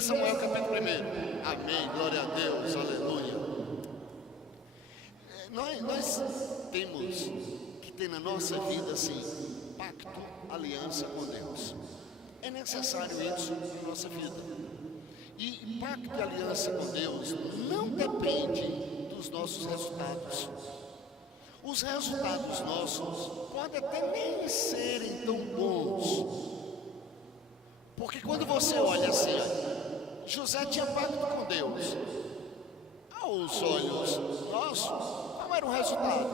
1 Samuel capítulo 1. Amém, glória a Deus, aleluia. Nós temos que ter na nossa vida assim, pacto, aliança com Deus. É necessário isso na nossa vida. E pacto e aliança com Deus não depende dos nossos resultados. Os resultados nossos podem até nem serem tão bons. Porque quando você olha assim, José tinha pacto com Deus. Aos olhos nossos, qual era o resultado?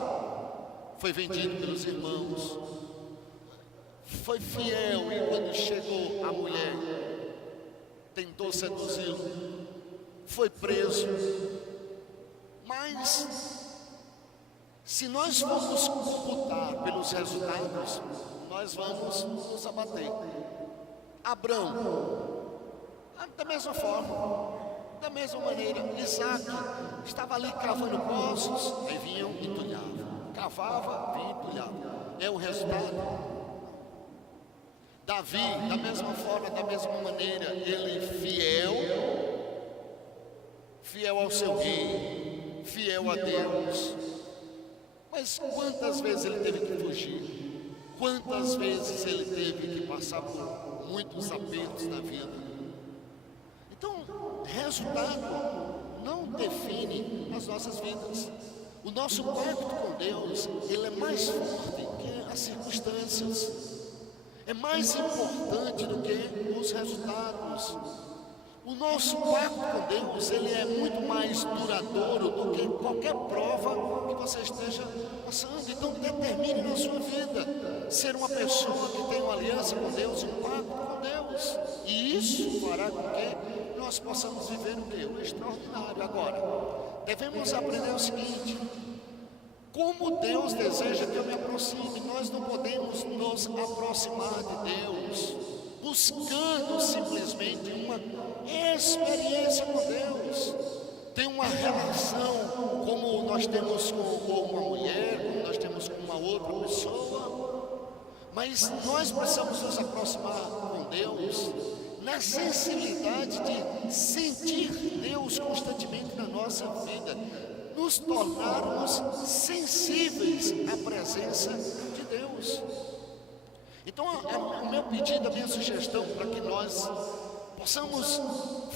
Foi vendido pelos irmãos. Foi fiel e quando chegou a mulher, tentou seduzi-lo. Foi preso. Mas, se nós formos computar pelos resultados, nós vamos nos abater. Abrão, da mesma forma, da mesma maneira. Isaac estava ali cavando poços, aí vinham e entulhavam. Cavava, vinha e entulhava. É o resultado. Davi, da mesma forma, da mesma maneira, ele fiel ao seu rei, fiel a Deus. Mas quantas vezes ele teve que fugir? Quantas vezes ele teve que passar por muitos apertos na vida? Então, resultado não define as nossas vidas. O nosso pacto com Deus, ele é mais forte que as circunstâncias. É mais importante do que os resultados. O nosso pacto com Deus, ele é muito mais duradouro do que qualquer prova que você esteja passando. Então determine na sua vida ser uma pessoa que tem uma aliança com Deus, um pacto com Deus. E isso fará com que nós possamos viver o extraordinário. Agora, devemos aprender o seguinte: como Deus deseja que eu me aproxime, nós não podemos nos aproximar de Deus buscando simplesmente uma experiência com Deus. Tem uma relação como nós temos com uma mulher, como nós temos com uma outra pessoa, mas nós precisamos nos aproximar com Deus na sensibilidade de sentir Deus constantemente na nossa vida, nos tornarmos sensíveis à presença de Deus. Então, o meu pedido, a minha sugestão para que nós possamos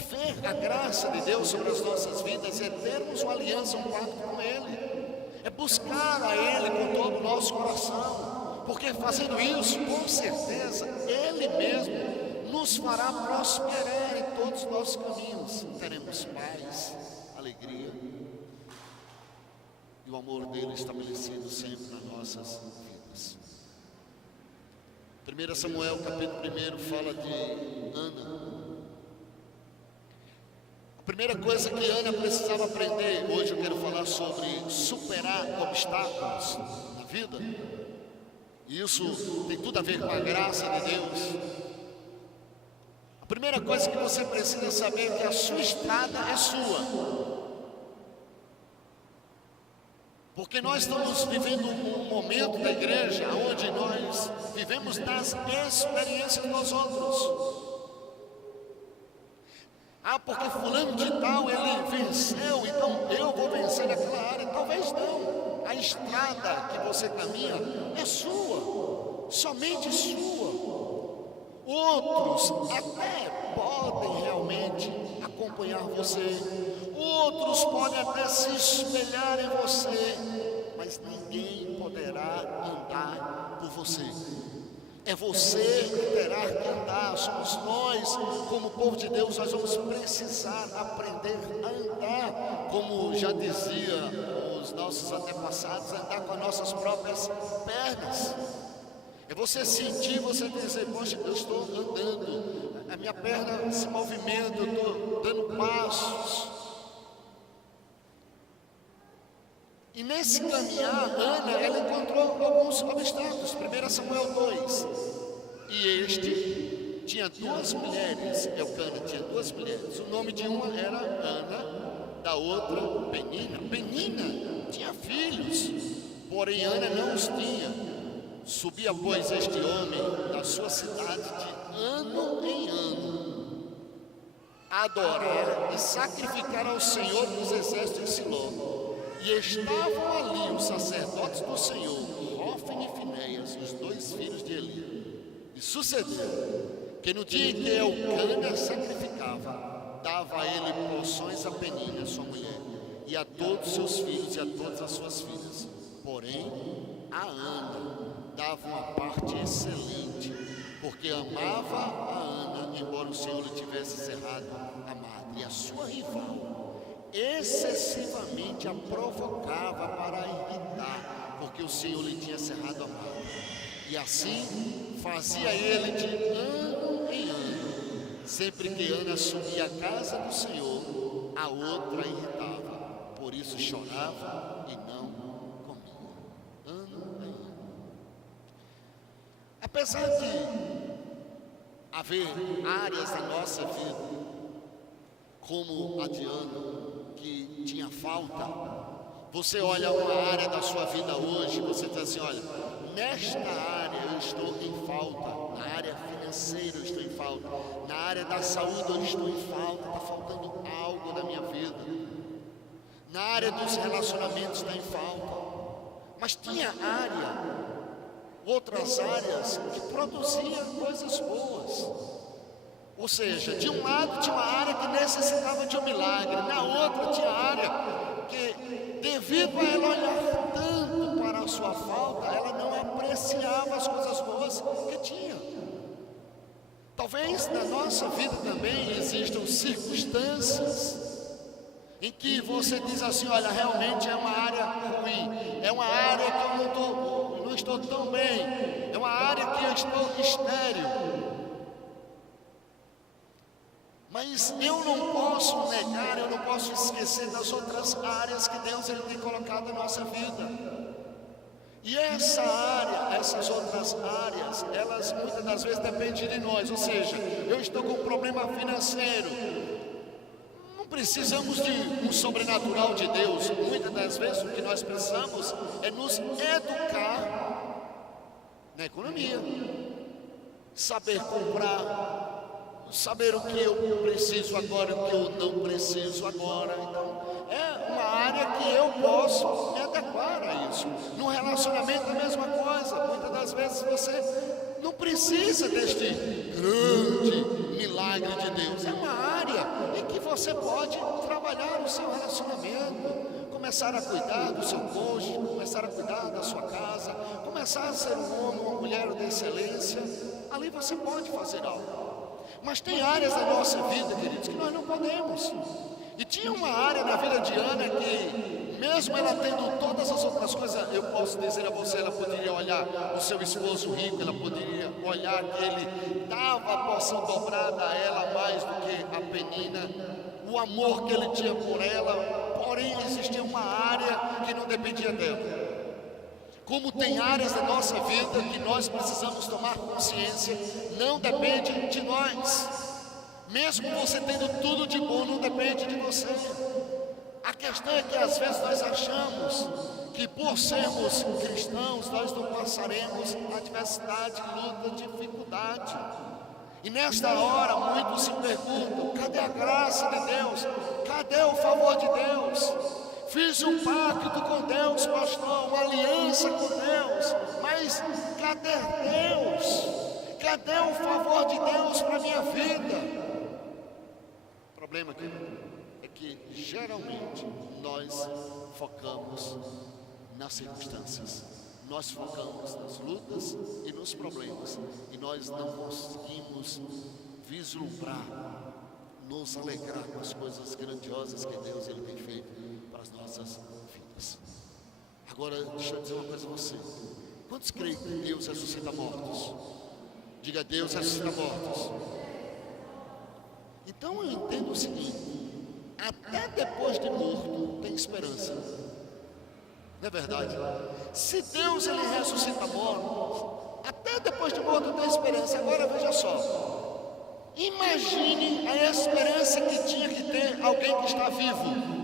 ver a graça de Deus sobre as nossas vidas é termos uma aliança, um pacto com Ele, é buscar a Ele com todo o nosso coração, porque fazendo isso, com certeza, Ele mesmo nos fará prosperar em todos os nossos caminhos. Teremos paz, alegria e o amor dele estabelecido sempre nas nossas vidas. 1 Samuel capítulo 1 fala de Ana. A primeira coisa que Ana precisava aprender, hoje eu quero falar sobre superar obstáculos na vida. E isso tem tudo a ver com a graça de Deus. A primeira coisa que você precisa saber é que a sua estrada é sua. Porque nós estamos vivendo um momento da igreja onde nós vivemos das experiências dos outros. Porque fulano de tal, ele venceu, então eu vou vencer naquela área. Talvez não. A estrada que você caminha é sua, somente sua. Outros até podem realmente acompanhar você, outros podem até se espelhar em você, mas ninguém poderá andar por você. É você que terá que andar. Somos nós, como povo de Deus, nós vamos precisar aprender a andar, como já dizia os nossos antepassados, andar com as nossas próprias pernas. É você sentir, você dizer: poxa, eu estou andando, a minha perna se movimenta, eu estou dando passos. E nesse caminhar, Ana, ela encontrou alguns obstáculos. 1 Samuel 2. E este tinha duas mulheres. Elcana tinha duas mulheres. O nome de uma era Ana, da outra Penina. Penina tinha filhos, porém Ana não os tinha. Subia, pois, este homem da sua cidade de ano em ano. adorar e sacrificar ao Senhor dos exércitos em Siló. E estavam ali os sacerdotes do Senhor, Hófni e Finéias, os dois filhos de Eli. E sucedeu que no dia em que Elcana sacrificava, dava a ele porções a Penínia, sua mulher, e a todos os seus filhos e a todas as suas filhas. Porém, a Ana dava uma parte excelente, porque amava a Ana, embora o Senhor lhe tivesse cerrado a madre. E a sua rival excessivamente a provocava para irritar, porque o Senhor lhe tinha cerrado a madre. E assim fazia ele de ano em ano. Sempre que Ana subia à casa do Senhor, a outra irritava. Por isso chorava e não comia. Ano em ano. Apesar de haver áreas da nossa vida, como a de Ana, que tinha falta, você olha uma área da sua vida hoje, você diz assim: olha, nesta área eu estou em falta, na área financeira eu estou em falta, na área da saúde eu estou em falta, está faltando algo na minha vida, na área dos relacionamentos está em falta. Mas tinha outras áreas que produziam coisas boas. Ou seja, de um lado tinha uma área que necessitava de um milagre, na outra tinha área que, devido a ela olhar tanto para a sua falta, ela não apreciava as coisas boas que tinha. Talvez na nossa vida também existam circunstâncias em que você diz assim: olha, realmente é uma área ruim, é uma área que eu não estou tão bem, é uma área que eu estou estéril. Mas eu não posso negar, eu não posso esquecer das outras áreas que Deus tem colocado na nossa vida. E essa área, essas outras áreas, elas muitas das vezes dependem de nós. Ou seja, eu estou com um problema financeiro, não precisamos de um sobrenatural de Deus. Muitas das vezes o que nós precisamos é nos educar na economia, saber comprar, saber o que eu preciso agora e o que eu não preciso agora. Então, é uma área que eu posso me adequar a isso. No relacionamento é a mesma coisa. Muitas das vezes você não precisa deste grande milagre de Deus. É uma área em que você pode trabalhar o seu relacionamento, começar a cuidar do seu cônjuge, começar a cuidar da sua casa, começar a ser um homem, uma mulher de excelência. Ali você pode fazer algo. Mas tem áreas da nossa vida, queridos, que nós não podemos. E tinha uma área na vida de Ana que, mesmo ela tendo todas as outras coisas, eu posso dizer a você, ela poderia olhar o seu esposo rico, ela poderia olhar que ele dava a porção dobrada a ela mais do que a Penina, o amor que ele tinha por ela. Porém, existia uma área que não dependia dela. Como tem áreas da nossa vida que nós precisamos tomar consciência, não depende de nós. Mesmo você tendo tudo de bom, não depende de você. A questão é que às vezes nós achamos que por sermos cristãos, nós não passaremos adversidade, luta, dificuldade. E nesta hora muitos se perguntam: cadê a graça de Deus? Cadê o favor de Deus? Fiz um pacto com Deus, pastor, uma aliança com Deus, mas cadê Deus? Cadê o favor de Deus para a minha vida? O problema aqui é que geralmente nós focamos nas circunstâncias, nós focamos nas lutas e nos problemas, e nós não conseguimos vislumbrar, nos alegrar com as coisas grandiosas que Deus tem feito para as nossas vidas. Agora, deixa eu dizer uma coisa a você: quantos creem que Deus ressuscita mortos? Diga: Deus ressuscita mortos. Então eu entendo o seguinte: até depois de morto tem esperança. Não é verdade? Se Deus ressuscita mortos, até depois de morto tem esperança. Agora veja só, imagine a esperança que tinha que ter alguém que está vivo.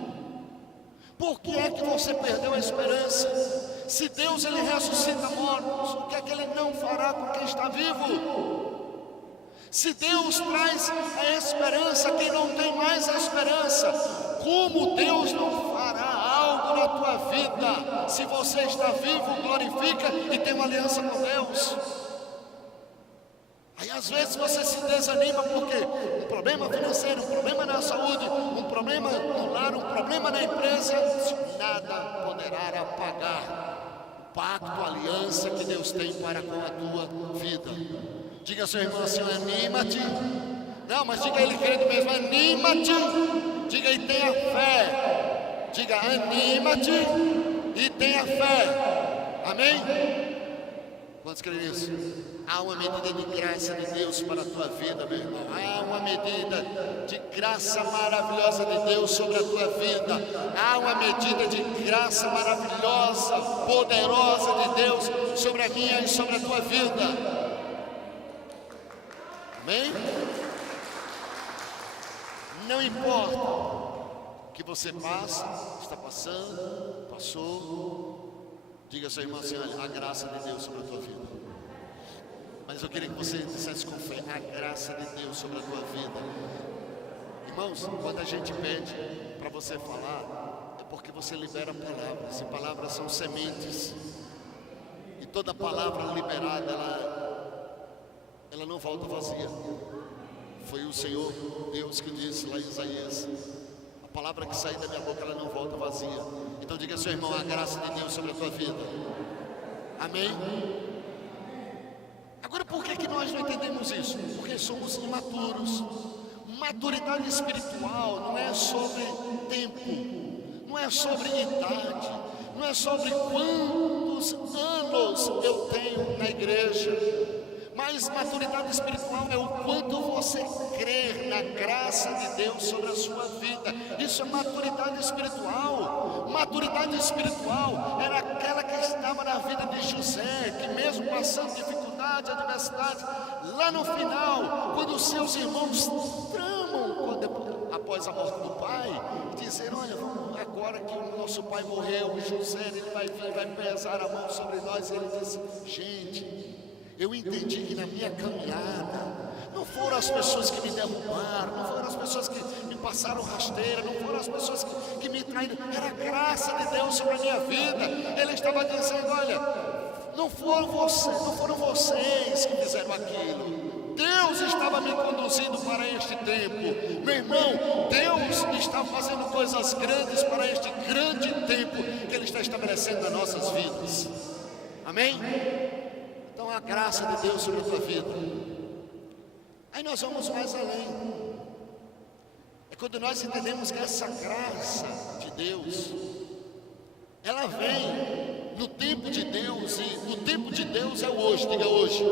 Por que é que você perdeu a esperança? Se Deus ressuscita mortos, o que é que Ele não fará com quem está vivo? Se Deus traz a esperança, quem não tem mais a esperança, como Deus não fará algo na tua vida? Se você está vivo, glorifica e tem uma aliança com Deus. Aí às vezes você se desanima porque um problema financeiro, um problema na saúde, um problema no lar, um problema na empresa, nada poderá apagar o pacto, a aliança que Deus tem para com a tua vida. Diga ao seu irmão assim: anima-te. Não, mas diga a ele querido mesmo: anima-te. Diga e tenha fé. Diga: anima-te e tenha fé. Amém? Quantos creem nisso? Há uma medida de graça de Deus para a tua vida, meu irmão. Há uma medida de graça maravilhosa de Deus sobre a tua vida. Há uma medida de graça maravilhosa, poderosa de Deus sobre a minha e sobre a tua vida. Amém? Não importa o que você passa, está passando, passou. Diga ao seu irmão assim: olha, a graça de Deus sobre a tua vida. Mas eu queria que você dissesse com fé: a graça de Deus sobre a tua vida. Irmãos, quando a gente pede para você falar, é porque você libera palavras, e palavras são sementes. E toda palavra liberada, ela não volta vazia. Foi o Senhor Deus que disse lá em Isaías: a palavra que sair da minha boca, ela não volta vazia. Então diga ao seu irmão: a graça de Deus sobre a tua vida. Amém? Agora, por que nós não entendemos isso? Porque somos imaturos. Maturidade espiritual não é sobre tempo, não é sobre idade, não é sobre quantos anos eu tenho na igreja. Mas maturidade espiritual é o quanto você crer na graça de Deus sobre a sua vida. Isso é maturidade espiritual. Maturidade espiritual era aquela que estava na vida de José, que mesmo passando dificuldade, adversidade, lá no final, quando os seus irmãos tramam após a morte do pai, dizendo: olha, vamos, agora que o nosso pai morreu, José, ele vai vir, vai pesar a mão sobre nós. E ele disse: gente, eu entendi que na minha caminhada não foram as pessoas que me derrubaram, não foram as pessoas que me passaram rasteira, não foram as pessoas que me traíram, era a graça de Deus sobre a minha vida. Ele estava dizendo: olha, não foram vocês que fizeram aquilo, Deus estava me conduzindo para este tempo. Meu irmão, Deus está fazendo coisas grandes para este grande tempo que Ele está estabelecendo nas nossas vidas. Amém? Então a graça de Deus sobre a tua vida. Aí nós vamos mais além. É quando nós entendemos que essa graça de Deus, ela vem no tempo de Deus, e o tempo de Deus é hoje. Diga hoje.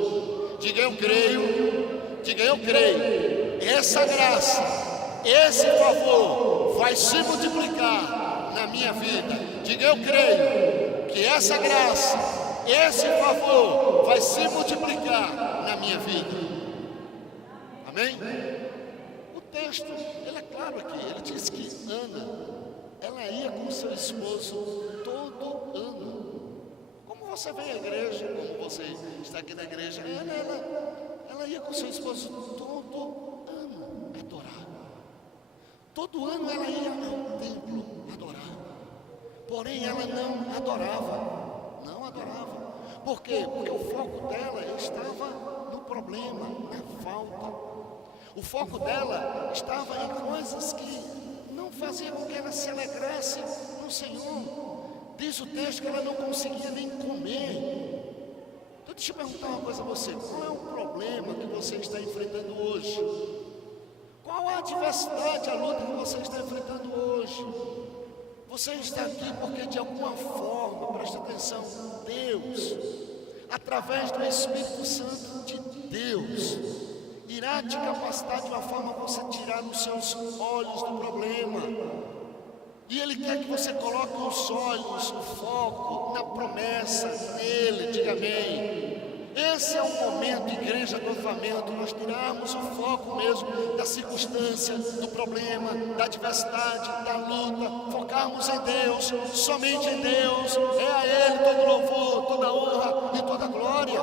Diga eu creio. Diga eu creio. Essa graça, esse favor vai se multiplicar na minha vida. Diga eu creio que essa graça, esse favor vai se multiplicar na minha vida. Amém? O texto, ele é claro aqui. Ele diz que Ana, ela ia com seu esposo todo ano. Como você vem à igreja, como você está aqui na igreja, ela ia com seu esposo todo ano adorar. Todo ano ela ia ao templo adorar. Porém ela não adorava. Não adorava. Por quê? Porque o foco dela estava no problema, na falta. O foco dela estava em coisas que não faziam com que ela se alegrasse no Senhor. Diz o texto que ela não conseguia nem comer. Então deixa eu perguntar uma coisa a você: qual é o problema que você está enfrentando hoje? Qual a adversidade, a luta que você está enfrentando hoje? Você está aqui porque de alguma forma, presta atenção, Deus, através do Espírito Santo de Deus, irá te capacitar de uma forma a você tirar os seus olhos do problema. E Ele quer que você coloque os olhos, o foco na promessa nele. Diga amém. Esse é o momento, igreja do avivamento, nós tirarmos o foco mesmo da circunstância, do problema, da adversidade, da luta, focarmos em Deus, somente em Deus. É a Ele todo louvor, toda honra e toda glória.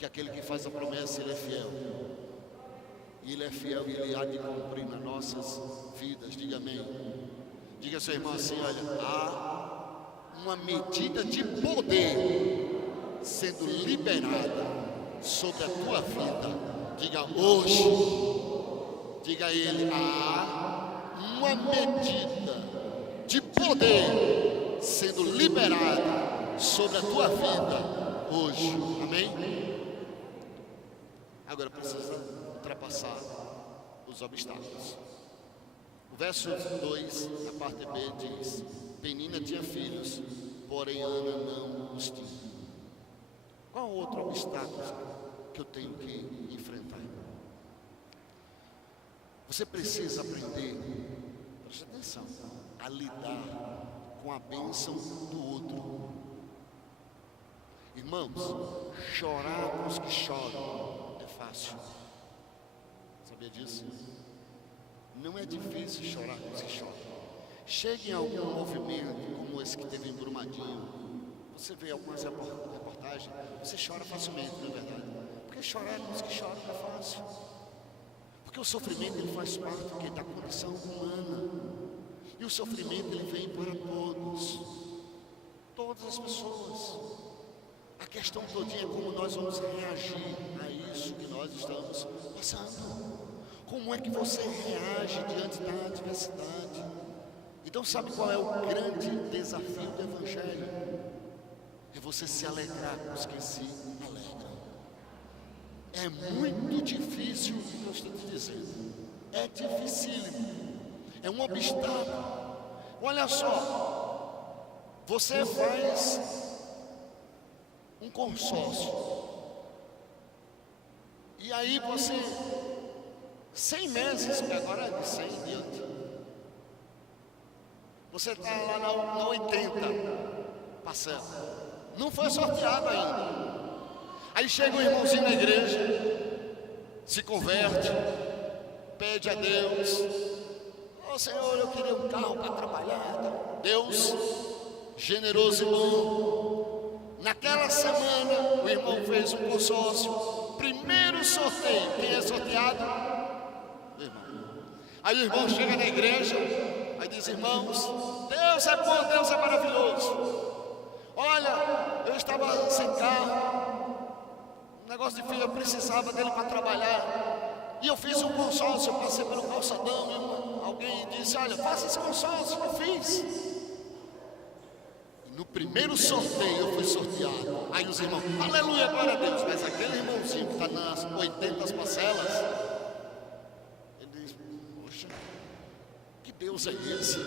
Porque aquele que faz a promessa, ele é fiel. E ele é fiel e ele há de cumprir nas nossas vidas. Diga amém. Diga ao seu irmão assim: olha, há uma medida de poder sendo liberada sobre a tua vida. Diga hoje. Diga a ele: há uma medida de poder sendo liberada sobre a tua vida hoje. Amém? Agora precisa ultrapassar os obstáculos. O verso 2, a parte B, diz: Penina tinha filhos, porém Ana não os tinha. Qual outro obstáculo que eu tenho que enfrentar? Você precisa aprender, preste atenção, a lidar com a bênção do outro. Irmãos, chorar com os que choram é fácil. Sabia disso? Não é difícil chorar com os que choram. Chegue em algum movimento como esse que teve em Brumadinho, você vê algumas reportagens, você chora facilmente, não é verdade? Porque chorar com os que choram é fácil. Porque o sofrimento ele faz parte da condição humana. E o sofrimento ele vem para todas as pessoas. A questão todinha é como nós vamos reagir a isso que nós estamos passando. Como é que você reage diante da adversidade? Então sabe qual é o grande desafio do Evangelho? É você se alegrar com os que se alegram. É muito difícil o que eu estou te dizendo. É dificílimo. É um obstáculo. Olha só. Você faz um consórcio. E aí você, 100 meses, agora é de 100 em diante. Você está lá na 80, passando. Não foi sorteado ainda. Aí chega um irmãozinho na igreja, se converte, pede a Deus: ó Senhor, eu queria um carro para trabalhar. Deus, generoso e bom, naquela semana o irmão fez um consórcio, primeiro sorteio, quem é sorteado? O irmão. Aí o irmão chega na igreja, aí diz: irmãos, Deus é bom, Deus é maravilhoso. Olha, eu estava sem carro, um negócio difícil, eu precisava dele para trabalhar. E eu fiz um consórcio, eu passei pelo calçadão e alguém disse: olha, faça esse consórcio. Eu fiz. E no primeiro sorteio eu fui sorteado. Aí os irmãos: aleluia, glória a Deus. Mas aquele irmãozinho que está nas 80 parcelas, ele diz: poxa, que Deus é esse?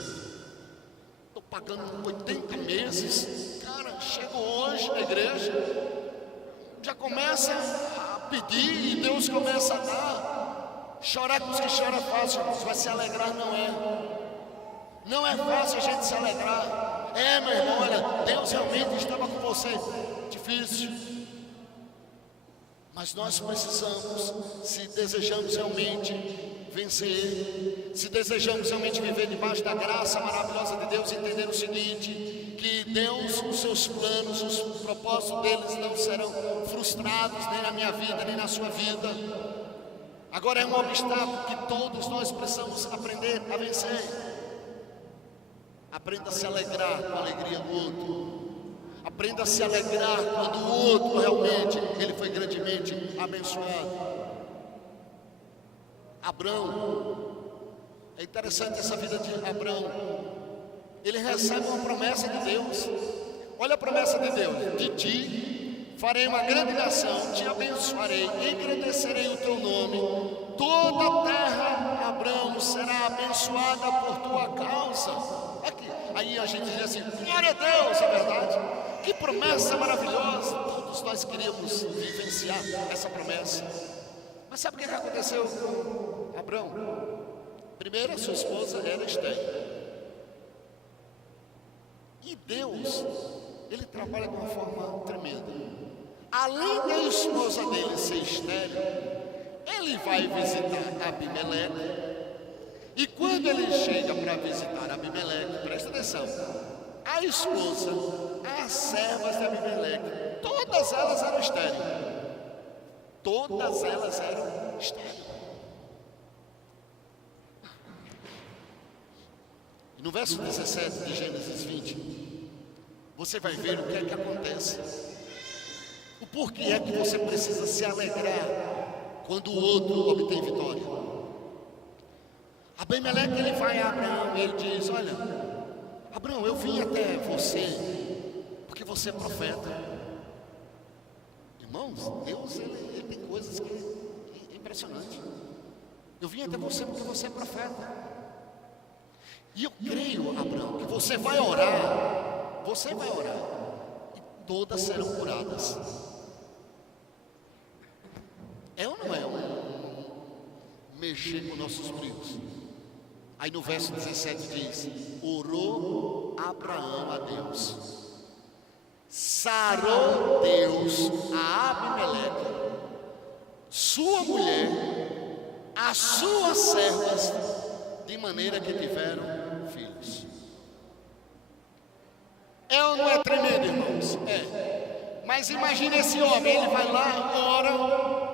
Estou pagando 80 meses. Cara, chego hoje na igreja, já começa a pedir e Deus começa a dar. Chorar com os que choram é fácil, irmãos, mas se alegrar não é. Não é fácil a gente se alegrar. É, meu irmão, olha, Deus realmente estava com você. Difícil. Mas nós precisamos, se desejamos realmente vencer, se desejamos realmente viver debaixo da graça maravilhosa de Deus, entender o seguinte: que Deus, os seus planos, os propósitos deles não serão frustrados nem na minha vida, nem na sua vida. Agora é um obstáculo que todos nós precisamos aprender a vencer. Aprenda a se alegrar com a alegria do outro. Aprenda a se alegrar quando o outro realmente ele foi grandemente abençoado. Abrão, é interessante essa vida de Abrão. Ele recebe uma promessa de Deus. Olha a promessa de Deus: de ti farei uma grande nação, te abençoarei, engrandecerei o teu nome. Toda a terra, Abrão, será abençoada por tua causa. Aqui. Aí a gente diz assim: glória a Deus, é verdade. Que promessa maravilhosa. Todos nós queríamos vivenciar essa promessa. Mas sabe o que aconteceu com Abrão? Primeiro, a sua esposa era estéril. E Deus, ele trabalha de uma forma tremenda. Além da esposa dele ser estéril, ele vai visitar Abimeleque. E quando ele chega para visitar Abimeleque, presta atenção, a esposa, as servas de Abimeleque, todas elas eram estéreis. Todas elas eram estéril. E no verso 17 de Gênesis 20, você vai ver o que é que acontece. O porquê é que você precisa se alegrar quando o outro obtém vitória. Abimeleque, ele vai a Abraão e ele diz: olha, Abraão, eu vim até você porque você é profeta. Irmãos, Deus ele tem coisas que é impressionante. Eu vim até você porque você é profeta. E eu creio, Abraão, que você vai orar, e todas serão curadas. É ou não é mexer com nossos brilhos? Aí no verso 17 diz: orou Abraão a Deus, sarou Deus a Abimeleque, sua mulher, as suas servas, de maneira que tiveram filhos. É ou não é tremendo, irmãos? É. Mas imagine esse homem, ele vai lá, ora,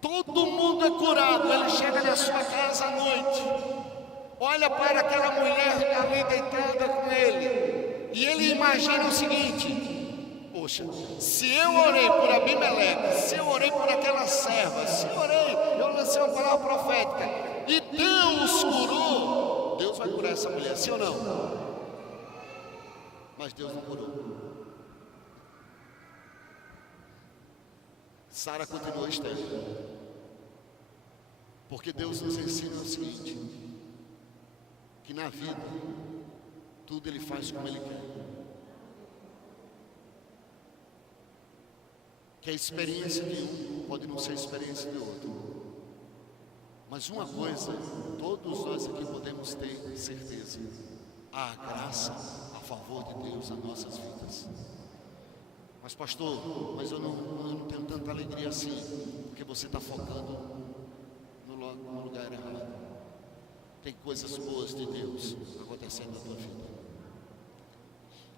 todo mundo é curado. Ele chega na sua casa à noite, olha para aquela mulher ali deitada com ele, e ele imagina o seguinte: poxa, se eu orei por Abimeleque, se eu orei por aquela serva, se eu orei, eu lancei uma palavra profética, e Deus curou, Deus vai curar essa mulher, sim ou não? Mas Deus não curou. Sara continuou estéril, porque Deus nos ensina o seguinte: que na vida tudo Ele faz como Ele quer. Que a experiência de um pode não ser a experiência de outro, mas uma coisa todos nós aqui podemos ter certeza: a graça a favor de Deus nas nossas vidas. Mas pastor, mas eu não tenho tanta alegria assim, porque você está focando no lugar errado. Tem coisas boas de Deus acontecendo na tua vida.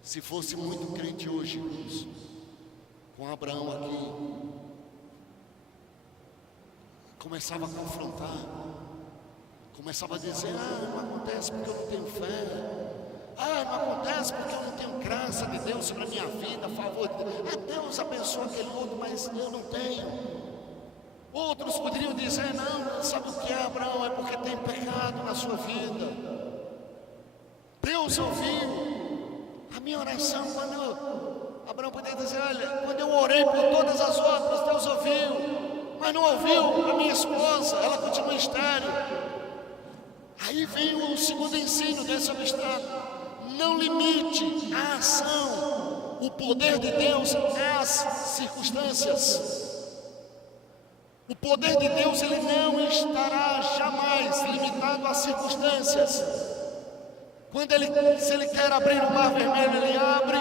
Se fosse muito crente hoje, irmãos, com Abraão aqui, começava a confrontar, começava a dizer: não acontece porque eu não tenho fé, não acontece porque eu não tenho graça de Deus sobre a minha vida, a favor de Deus. Deus abençoa aquele outro, mas eu não tenho. Outros poderiam dizer: não, sabe o que é, Abraão? É porque tem pecado na sua vida. Deus ouviu a minha oração. Abraão poderia dizer: olha, quando eu orei por todas as outras, Deus ouviu, mas não ouviu a minha esposa, ela continua estéril. Aí vem o segundo ensino desse obstáculo: não limite a ação, o poder de Deus às circunstâncias. O poder de Deus, ele não estará jamais limitado às circunstâncias. Se ele quer abrir o mar vermelho, ele abre.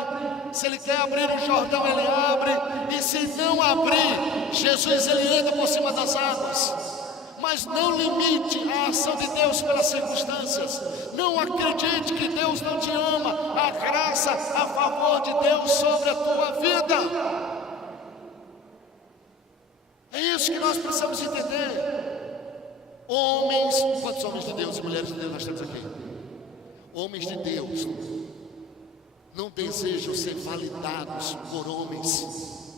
Se ele quer abrir o Jordão, ele abre. E se não abrir, Jesus, ele anda por cima das águas. Mas não limite a ação de Deus pelas circunstâncias. Não acredite que Deus não te ama. A graça a favor de Deus sobre a tua vida. É isso que nós precisamos entender. Homens, quantos homens de Deus e mulheres de Deus nós temos aqui? Homens de Deus não desejam ser validados por homens.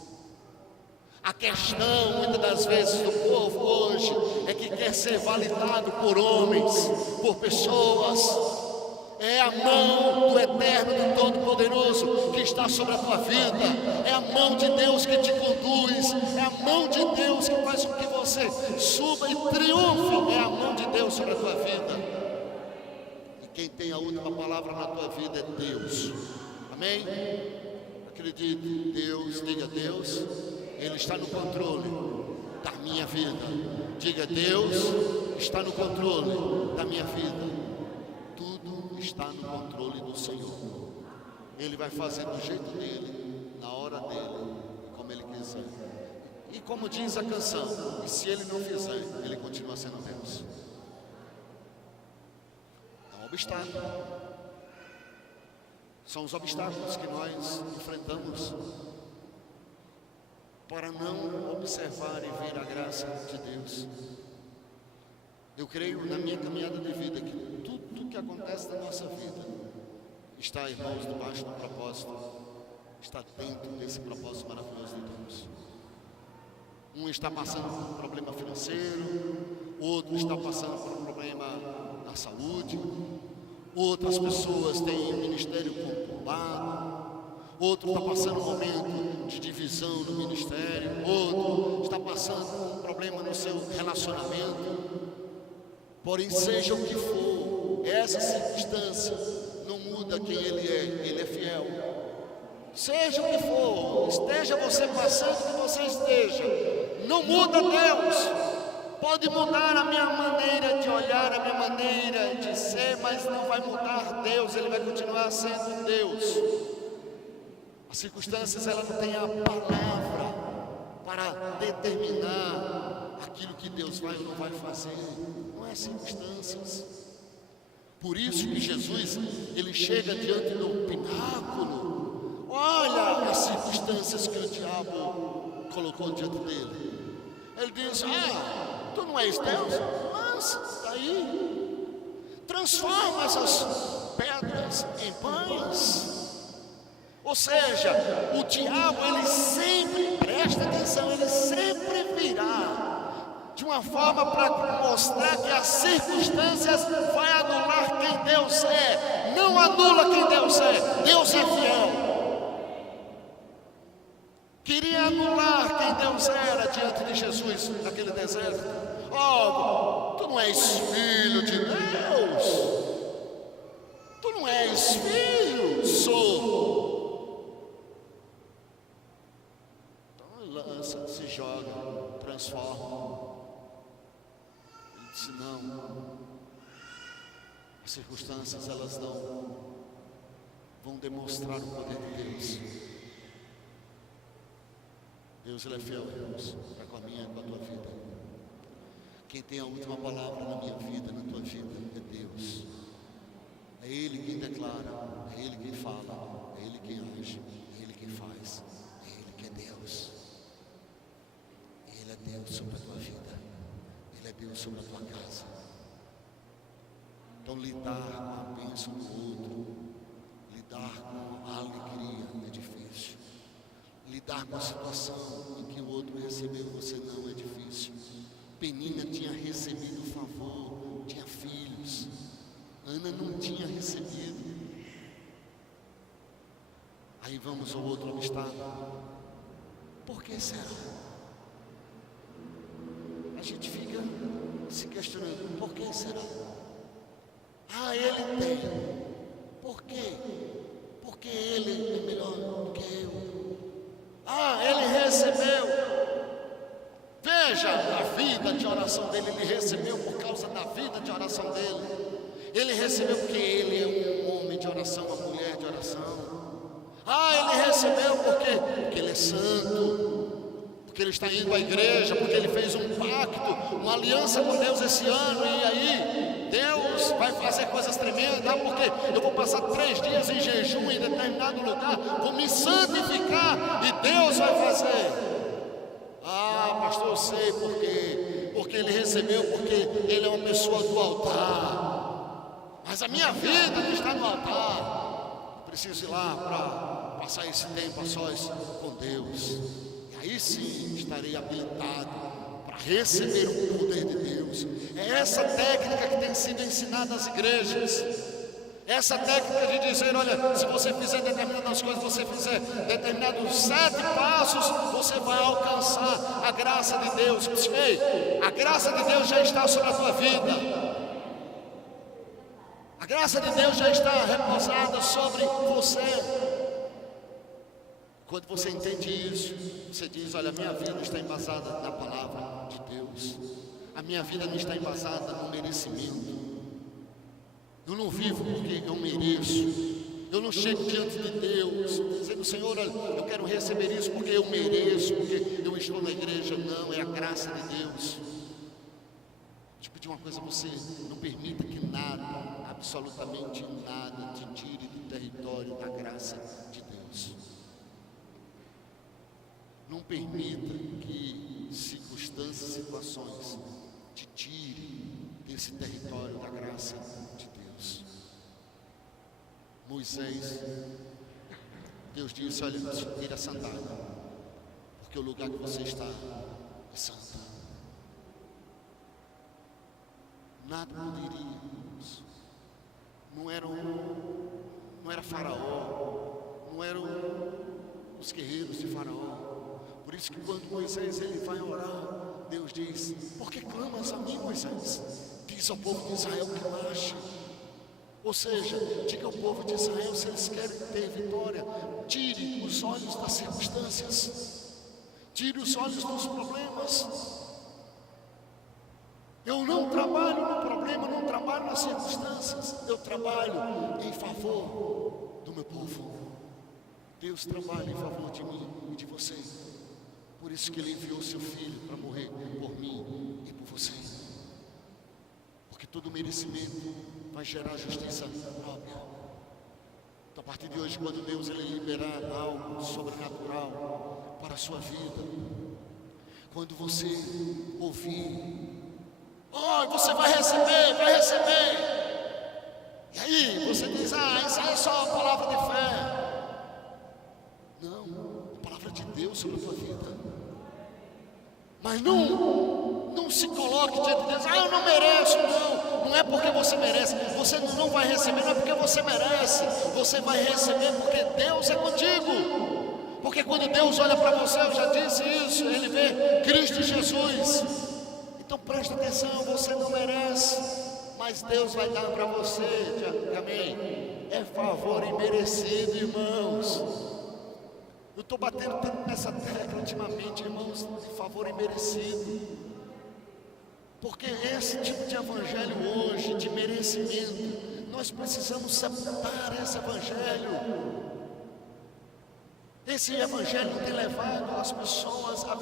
A questão, muitas das vezes, do povo hoje é que quer ser validado por homens, por pessoas. É a mão do Eterno, do Todo-Poderoso que está sobre a tua vida. É a mão de Deus que te conduz. É a mão de Deus que faz com que você suba e triunfe. É a mão de Deus sobre a tua vida. E quem tem a última palavra na tua vida é Deus. Amém? Acredite, Deus, diga: Deus, Ele está no controle da minha vida. Diga: Deus está no controle da minha vida. Tudo está no controle do Senhor. Ele vai fazer do jeito dele, na hora dele, como Ele quiser. E como diz a canção: e se Ele não fizer, Ele continua sendo Deus. É um obstáculo. São os obstáculos que nós enfrentamos. para não observar e ver a graça de Deus. Eu creio na minha caminhada de vida que tudo que acontece na nossa vida está, irmãos, debaixo do propósito, está dentro desse propósito maravilhoso de Deus. Um está passando por um problema financeiro, outro está passando por um problema na saúde, outras pessoas têm um ministério conturbado, outro está passando um momento de divisão no ministério, outro está passando um problema no seu relacionamento. Porém, seja o que for, essa circunstância não muda quem ele é fiel. Seja o que for, esteja você passando o que você esteja, não muda Deus. Pode mudar a minha maneira de olhar, a minha maneira de ser, mas não vai mudar Deus, Ele vai continuar sendo Deus. As circunstâncias, ela não tem a palavra para determinar aquilo que Deus vai ou não vai fazer, não é circunstâncias. Por isso que Jesus, ele chega diante do pináculo, olha as circunstâncias que o diabo colocou diante dele. Ele diz: tu não és Deus? Lança daí, transforma essas pedras em pães. Ou seja, o diabo, ele sempre, presta atenção, ele sempre virá de uma forma para mostrar que as circunstâncias vai anular quem Deus é. Não anula quem Deus é. Deus é fiel. Queria anular quem Deus era diante de Jesus naquele deserto. Tu não és filho de Deus. Tu não és filho. Sou. Lança, se joga, transforma. Ele disse: não, as circunstâncias, elas não vão demonstrar o poder de Deus. Deus, ele é fiel, irmãos, para com a minha e com a tua vida. Quem tem a última palavra na minha vida, na tua vida, é Deus. É Ele quem declara, é Ele quem fala, é Ele quem age, é Ele quem faz, é Ele que é Deus. Ele é Deus sobre a tua vida, Ele é Deus sobre a tua casa. Então, lidar com a bênção do outro, lidar com a alegria é difícil. Lidar com a situação em que o outro recebeu, você não, é difícil. Penina tinha recebido favor, tinha filhos. Ana não tinha recebido. Aí vamos ao outro obstáculo. Por que será? A gente fica se questionando: por que será? Ele tem. Por quê? Porque ele é melhor do que eu. Ele recebeu. Veja a vida de oração dele. Ele recebeu por causa da vida de oração dele. Ele recebeu porque ele é um homem de oração, uma mulher de oração. Ele recebeu porque ele é santo, porque ele está indo à igreja, porque ele fez um pacto, uma aliança com Deus esse ano. E aí Deus vai fazer coisas tremendas, porque eu vou passar 3 dias em jejum em determinado lugar, vou me santificar e Deus vai fazer. Pastor, eu sei por quê. Porque ele recebeu, porque ele é uma pessoa do altar. Mas a minha vida não está no altar. Eu preciso ir lá para passar esse tempo a sós com Deus. E aí sim estarei habilitado para receber o poder de Deus. É essa técnica que tem sido ensinada às igrejas. Essa técnica de dizer: olha, se você fizer determinadas coisas, você fizer determinados 7 passos, você vai alcançar a graça de Deus. Ei, a graça de Deus já está sobre a tua vida. A graça de Deus já está repousada sobre você. Quando você entende isso, você diz: olha, a minha vida está embasada na palavra de Deus. A minha vida não está embasada no merecimento. Eu não vivo porque eu mereço. Eu não chego diante de Deus dizendo: Senhor, eu quero receber isso porque eu mereço, porque eu estou na igreja. Não, é a graça de Deus. Te pedir uma coisa: você não permita que nada, absolutamente nada, te tire do território da graça de Deus. Não permita que circunstâncias e situações te tirem desse território da graça de Deus. Moisés, Deus disse: olha, tira a sandália, porque o lugar que você está é santo. Nada poderia, irmãos. Não era Faraó, não eram os guerreiros de Faraó. Por isso que quando Moisés ele vai orar, Deus diz: por que clamas a mim, Moisés? Diz ao povo de Israel que marche. Ou seja, diga ao povo de Israel, se eles querem ter vitória, tire os olhos das circunstâncias, tire os olhos dos problemas. Eu não trabalho no problema, não trabalho nas circunstâncias, eu trabalho em favor do meu povo. Deus trabalha em favor de mim e de você. Por isso que Ele enviou seu Filho para morrer por mim e por você. Porque todo merecimento vai gerar justiça própria. Então, a partir de hoje, quando Deus Ele liberar algo sobrenatural para a sua vida, quando você ouvir: oh, você vai receber, vai receber. E aí você diz: ah, isso aí é só uma palavra de fé. Não, a palavra de Deus sobre a tua vida. Mas não se coloque diante de Deus: ah, eu não mereço. Não é porque você merece. Você não vai receber, não é porque você merece. Você vai receber porque Deus é contigo. Porque quando Deus olha para você, eu já disse isso, Ele vê Cristo Jesus. Então presta atenção, você não merece, mas Deus vai dar para você. Amém? É favor imerecido, irmãos. Eu estou batendo tanto nessa tecla ultimamente, irmãos, de favor imerecido. Porque esse tipo de evangelho hoje, de merecimento, nós precisamos sepultar esse evangelho. Esse evangelho tem levado as pessoas ao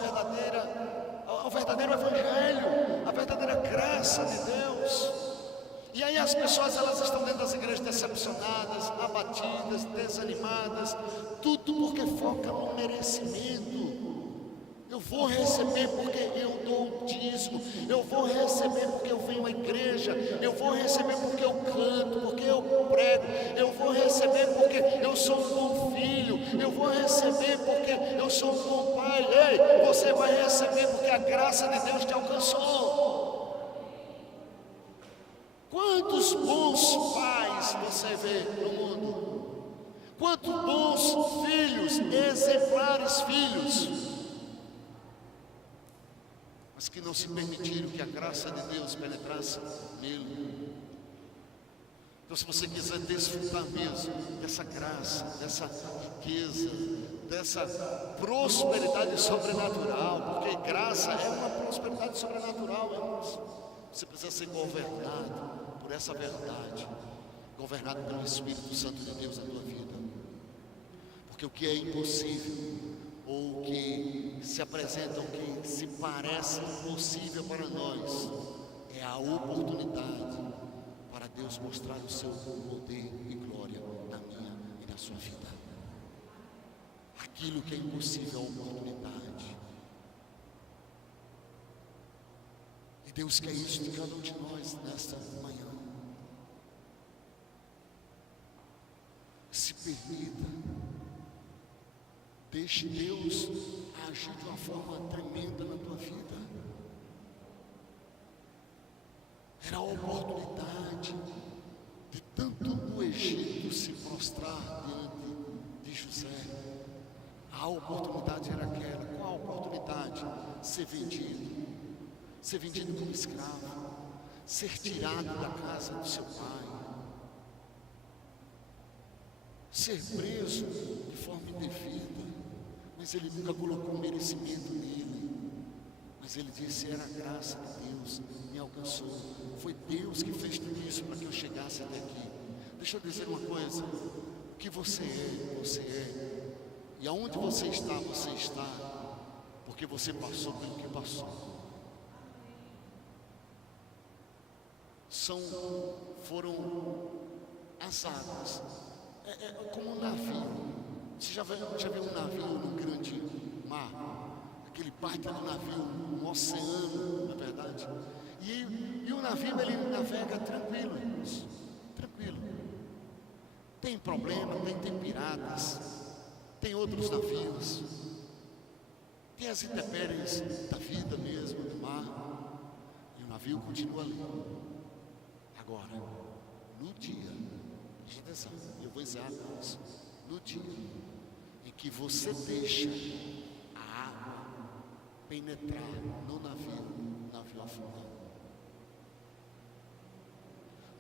verdadeiro evangelho, a verdadeira graça de Deus. E aí as pessoas, elas estão dentro das igrejas decepcionadas, abatidas, desanimadas, tudo porque foca no merecimento. Eu vou receber porque eu dou o dízimo, eu vou receber porque eu venho à igreja, eu vou receber porque eu canto, porque eu prego, eu vou receber porque eu sou um bom filho, eu vou receber porque eu sou um bom pai. Ei, você vai receber porque a graça de Deus te alcançou. Quantos bons pais você vê no mundo? Quantos bons filhos, exemplares filhos, mas que não se permitiram que a graça de Deus penetrasse nele. Então, se você quiser desfrutar mesmo dessa graça, dessa riqueza, dessa prosperidade sobrenatural, porque graça é uma prosperidade sobrenatural, irmãos, você precisa ser governado por essa verdade, governado pelo Espírito Santo de Deus na tua vida. Porque o que é impossível, ou que se apresenta, o que se parece impossível para nós, é a oportunidade para Deus mostrar o seu poder e glória na minha e na sua vida. Aquilo que é impossível é a oportunidade. E Deus quer isso de cada um de nós nesta manhã. Se permita, deixe Deus agir de uma forma tremenda na tua vida. Era a oportunidade de tanto o Egito se prostrar diante de José. A oportunidade era aquela. Qual a oportunidade? Ser vendido como escravo, ser tirado da casa do seu pai, ser preso de forma indevida. Mas ele nunca colocou merecimento nele. Mas ele disse: era a graça de Deus, me alcançou. Foi Deus que fez tudo isso para que eu chegasse até aqui. Deixa eu dizer uma coisa: o que você é. E aonde você está, porque você passou pelo que passou. Foram as águas. É como um navio. Você já viu um navio num grande mar? aquele baita do navio, um oceano, não é verdade? E o navio, ele navega tranquilo, irmãos, tranquilo. Tem problema, tem piratas, tem outros navios, tem as intempéries da vida mesmo, do mar, e o navio continua ali. Agora, no dia, preste atenção, eu vou dizer, irmãos, no dia em que você deixa a água penetrar no navio afundando,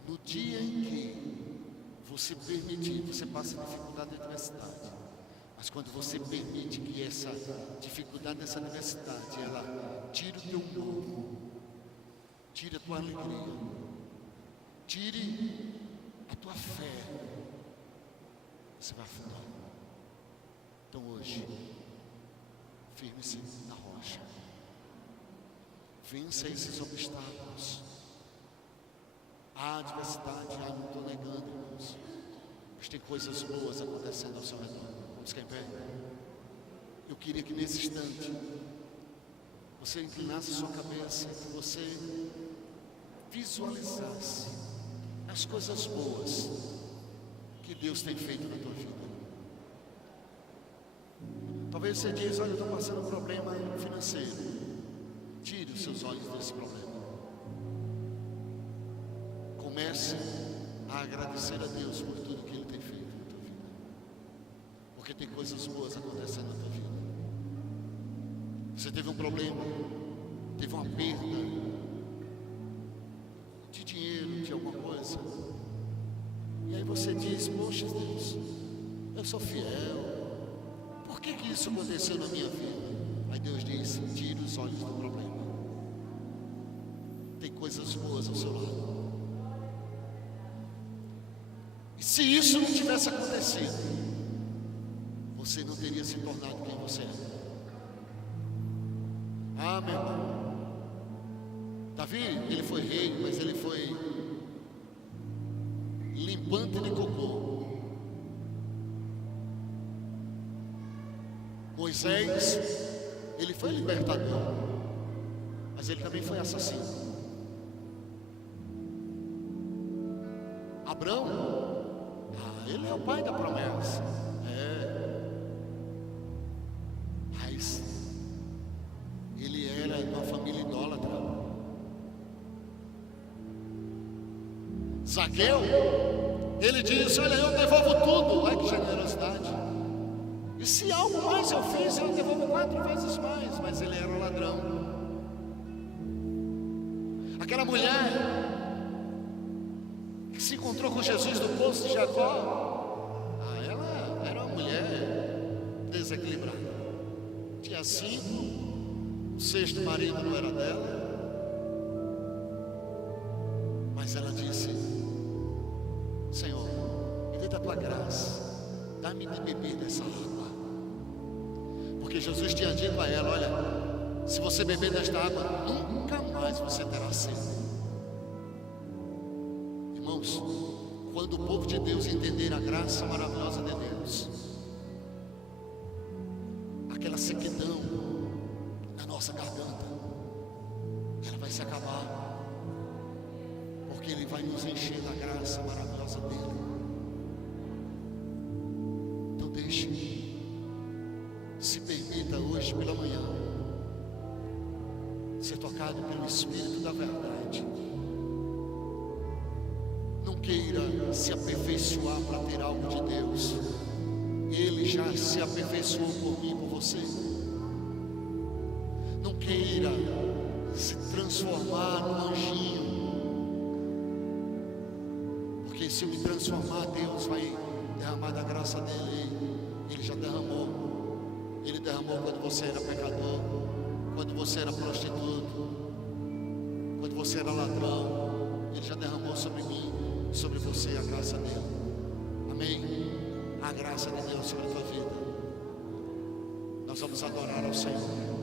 no dia em que você permitir, você passa dificuldade e adversidade, mas quando você permite que essa dificuldade, essa adversidade, ela tire o teu humor, tire a tua alegria, tire a tua fé, você vai afundar. Então hoje, firme-se na rocha, vença esses obstáculos. Há adversidade, não estou negando, irmãos, mas tem coisas boas acontecendo ao seu redor. Vamos ficar em pé? Eu queria que nesse instante você inclinasse a sua cabeça, que você visualizasse as coisas boas que Deus tem feito na tua vida. Talvez você diz, olha, eu estou passando um problema financeiro. Tire os seus olhos desse problema. Comece a agradecer a Deus por tudo que Ele tem feito na tua vida, porque tem coisas boas acontecendo na tua vida. Você teve um problema, teve uma perda de dinheiro, de alguma coisa, e aí você diz, poxa Deus, eu sou fiel, por que isso aconteceu na minha vida? Aí Deus diz, tire os olhos do problema, tem coisas boas ao seu lado. Se isso não tivesse acontecido, você não teria se tornado quem você é. Ah, meu irmão, Davi, ele foi rei, mas ele foi limpante de cocô. Moisés, ele foi libertador, mas ele também foi assassino. Abraão, ele é o pai da promessa, mas ele era de uma família idólatra. Zaqueu, ele disse, olha, eu devolvo tudo. Olha que generosidade. E se algo mais eu fiz, eu devolvo 4 vezes mais. Mas ele era um ladrão. Aquela mulher que se encontrou com Jesus no poço de Jacó, ela era uma mulher desequilibrada. Tinha 5, o 6º marido não era dela, mas ela disse, Senhor, me dê da tua graça, dá-me de beber dessa água, porque Jesus tinha dito a ela, olha, se você beber desta água, nunca mais você terá sede. Irmãos, quando o povo de Deus entender a graça maravilhosa de Deus, aquela sequidão na nossa garganta, ela vai se acabar, porque Ele vai nos encher da graça maravilhosa dEle. Então se permita hoje pela manhã ser tocado pelo Espírito da verdade. Não queira se aperfeiçoar para ter algo de Deus. Ele já se aperfeiçoou por mim e por você. Não queira se transformar num anjinho, porque se eu me transformar, Deus vai derramar da graça dele. Ele já derramou. Ele derramou quando você era pecador, quando você era prostituto, quando você era ladrão. Ele já derramou sobre mim, sobre você, a graça dele. Amém? A graça de Deus sobre a tua vida. Nós vamos adorar ao Senhor.